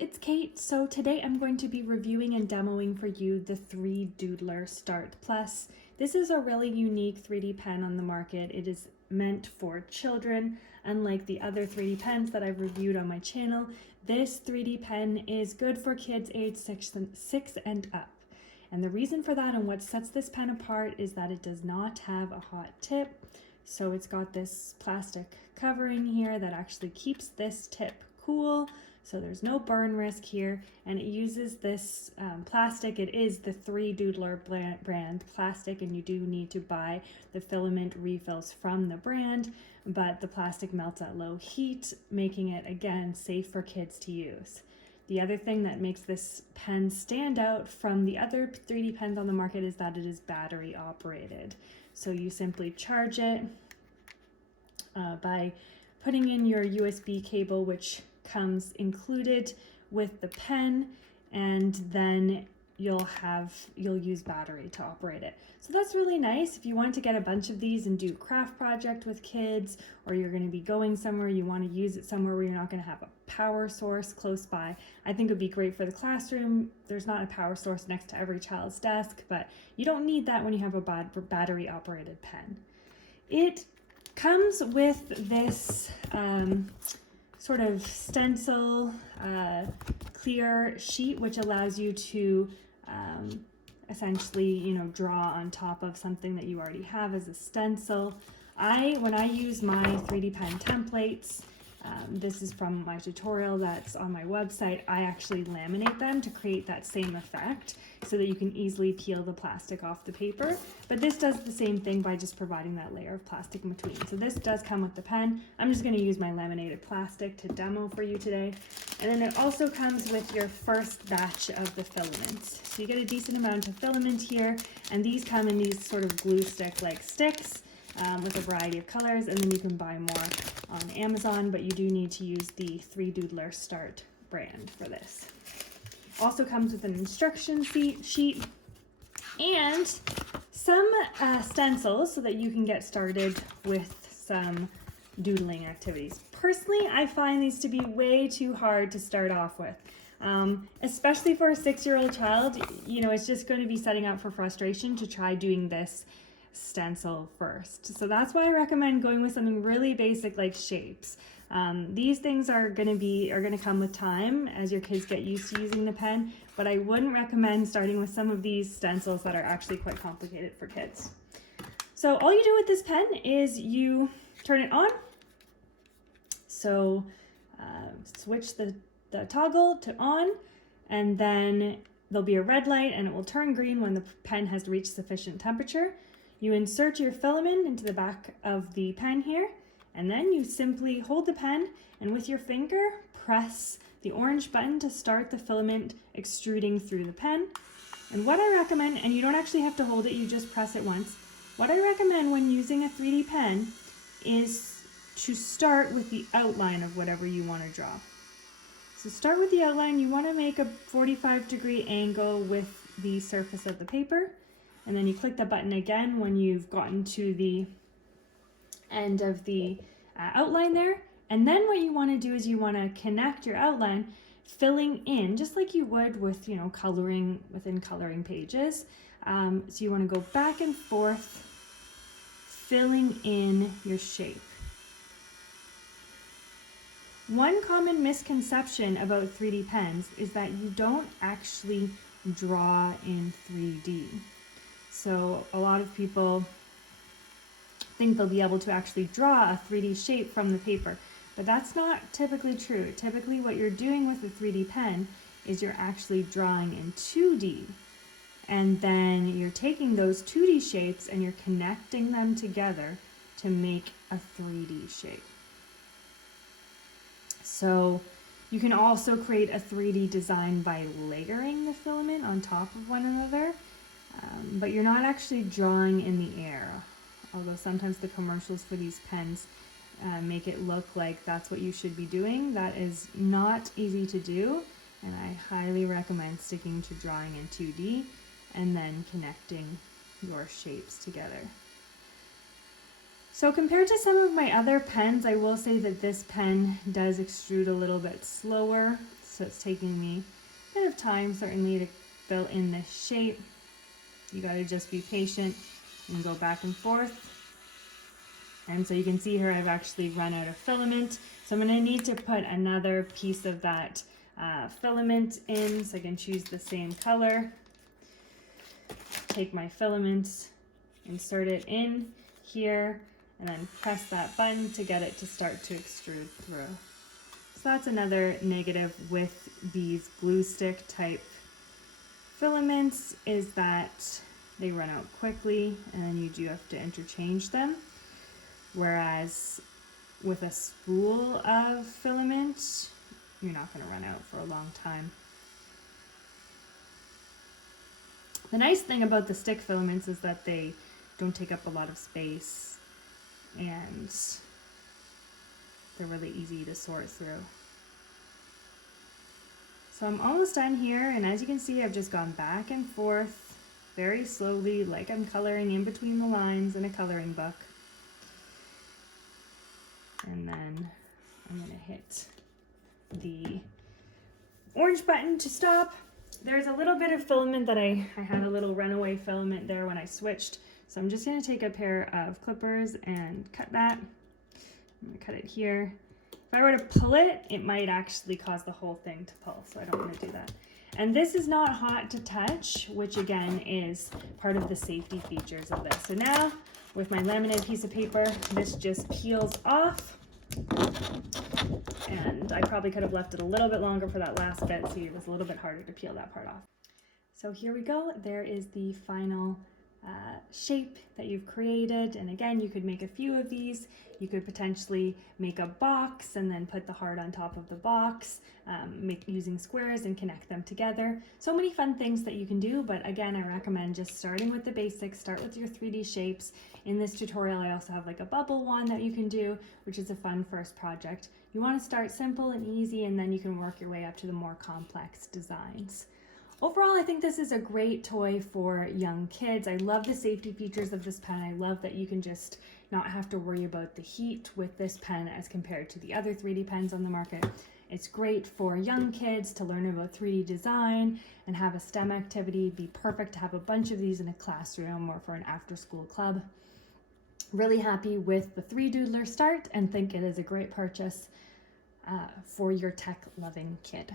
it's Kate. So today I'm going to be reviewing and demoing for you the 3Doodler Start Plus. This is a really unique 3D pen on the market. It is meant for children. Unlike the other 3D pens that I've reviewed on my channel, this 3D pen is good for kids aged 6 and up. And the reason for that and what sets this pen apart is that it does not have a hot tip. So it's got this plastic covering here that actually keeps this tip cool. So there's no burn risk here, and it uses this plastic. It is the 3Doodler brand plastic, and you do need to buy the filament refills from the brand, but the plastic melts at low heat, making it, again, safe for kids to use. The other thing that makes this pen stand out from the other 3D pens on the market is that it is battery operated. So you simply charge it by putting in your USB cable, which comes included with the pen, and then you'll use battery to operate it. So that's really nice if you want to get a bunch of these and do a craft project with kids, or you're going to be going somewhere, you want to use it somewhere where you're not going to have a power source close by. I think it would be great for the classroom. There's not a power source next to every child's desk, but you don't need that when you have a battery operated pen. It comes with this sort of stencil clear sheet, which allows you to essentially, draw on top of something that you already have as a stencil. When I use my 3D pen templates, this is from my tutorial that's on my website, I actually laminate them to create that same effect so that you can easily peel the plastic off the paper. But this does the same thing by just providing that layer of plastic in between. So this does come with the pen. I'm just going to use my laminated plastic to demo for you today. And then it also comes with your first batch of the filaments. So you get a decent amount of filament here, and these come in these sort of glue stick-like sticks with a variety of colors, and then you can buy more on Amazon, but you do need to use the 3Doodler Start brand for this. Also comes with an instruction sheet and some stencils so that you can get started with some doodling activities. Personally, I find these to be way too hard to start off with. Especially for a 6-year-old child, it's just going to be setting up for frustration to try doing this stencil first. So that's why I recommend going with something really basic like shapes. These things are going to come with time as your kids get used to using the pen, but I wouldn't recommend starting with some of these stencils that are actually quite complicated for kids. So all you do with this pen is you turn it on. So switch the toggle to on, and then there'll be a red light and it will turn green when the pen has reached sufficient temperature. You insert your filament into the back of the pen here, and then you simply hold the pen and with your finger press the orange button to start the filament extruding through the pen. And what I recommend, and you don't actually have to hold it, you just press it once. What I recommend when using a 3D pen is to start with the outline of whatever you want to draw. So start with the outline. You want to make a 45-degree angle with the surface of the paper. And then you click the button again when you've gotten to the end of the outline there. And then what you want to do is you want to connect your outline, filling in just like you would with, coloring within coloring pages. So you want to go back and forth, filling in your shape. One common misconception about 3D pens is that you don't actually draw in 3D. So a lot of people think they'll be able to actually draw a 3D shape from the paper, but that's not typically true. Typically what you're doing with a 3D pen is you're actually drawing in 2D, and then you're taking those 2D shapes and you're connecting them together to make a 3D shape. So you can also create a 3D design by layering the filament on top of one another. But you're not actually drawing in the air, although sometimes the commercials for these pens make it look like that's what you should be doing. That is not easy to do, and I highly recommend sticking to drawing in 2D and then connecting your shapes together. So compared to some of my other pens, I will say that this pen does extrude a little bit slower. so it's taking me a bit of time certainly to fill in this shape. You gotta just be patient and go back and forth. And so you can see here I've actually run out of filament. So I'm gonna need to put another piece of that filament in, so I can choose the same color. Take my filament, insert it in here, and then press that button to get it to start to extrude through. So that's another negative with these glue stick type filaments, is that they run out quickly and then you do have to interchange them. Whereas with a spool of filament, you're not going to run out for a long time. The nice thing about the stick filaments is that they don't take up a lot of space and they're really easy to sort through. So I'm almost done here, and as you can see, I've just gone back and forth very slowly, like I'm coloring in between the lines in a coloring book. And then I'm going to hit the orange button to stop. There's a little bit of filament that I had a little runaway filament there when I switched. So I'm just going to take a pair of clippers and cut that. I'm going to cut it here. If I were to pull it, it might actually cause the whole thing to pull, so I don't want to do that. And this is not hot to touch, which again is part of the safety features of this. So now, with my laminated piece of paper, this just peels off. And I probably could have left it a little bit longer for that last bit, so it was a little bit harder to peel that part off. So here we go. There is the final shape that you've created. And again, you could make a few of these. You could potentially make a box and then put the heart on top of the box, using squares and connect them together. So many fun things that you can do, but again, I recommend just starting with the basics. Start with your 3D shapes. In this tutorial, I also have like a bubble one that you can do, which is a fun first project. You want to start simple and easy, and then you can work your way up to the more complex designs. Overall, I think this is a great toy for young kids. I love the safety features of this pen. I love that you can just not have to worry about the heat with this pen as compared to the other 3D pens on the market. It's great for young kids to learn about 3D design and have a STEM activity. It'd be perfect to have a bunch of these in a classroom or for an after-school club. Really happy with the 3Doodler start and think it is a great purchase for your tech-loving kid.